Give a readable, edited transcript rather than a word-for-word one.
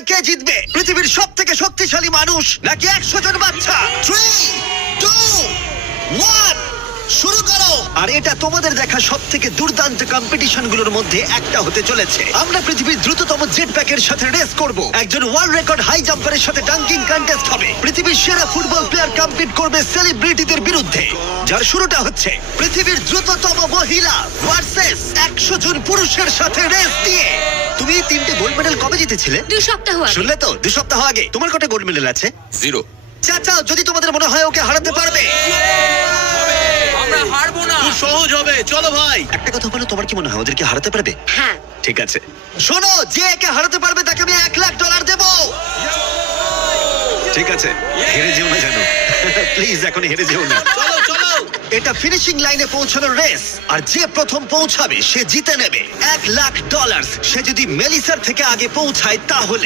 লড়াই কে জিতবে, পৃথিবীর সব থেকে শক্তিশালী মানুষ নাকি 100 জন বাচ্চা? 3, 2, 1, শুরু করো। আর এটা তোমাদের দেখা সব থেকে দুর্দান্ত কম্পিটিশনগুলোর মধ্যে একটা হতে চলেছে। আমরা পৃথিবীর দ্রুততম জেট প্যাকের সাথে রেস করব, একজন ওয়ার্ল্ড রেকর্ড হাই জাম্পারের সাথে ডাঙ্কিং কন্টেস্ট হবে, পৃথিবীর সেরা ফুটবল প্লেয়ার কম্পিট করবে সেলিব্রিটিদের বিরুদ্ধে। যার শুরুটা হচ্ছে পৃথিবীর দ্রুততম মহিলা ভার্সেস 100 জন পুরুষের সাথে রেস দিয়ে। তুমি 3টে গোল্ড মেডেল কবে জিতেছিলে? 2 সপ্তাহ আগে। শুনলে তো, 2 সপ্তাহ আগে। তোমার কটা গোল্ড মেডেল আছে? 0। চাচাও, যদি তোমাদের মনে হয় ওকে হারাতে পারবে। আমরা হারবো না। খুব সহজ হবে, চলো ভাই। একটা কথা বলো, তোমার কি মনে হয় ওদেরকে হারাতে পারবে? হ্যাঁ। ঠিক আছে, শোনো, যে একে হারাতে পারবে তাকে আমি $1,00,000 দেবো। ঠিক আছে, হেরে যেও না জানো, প্লিজ এখন হেরে যেও না। চলো চলো। এটা ফিনিশিং লাইনে পৌঁছানোর রেস, আর যে প্রথম পৌঁছাবে সে জিতে নেবে $1,00,000। সে যদি মেলিসার থেকে আগে পৌঁছায় তাহলে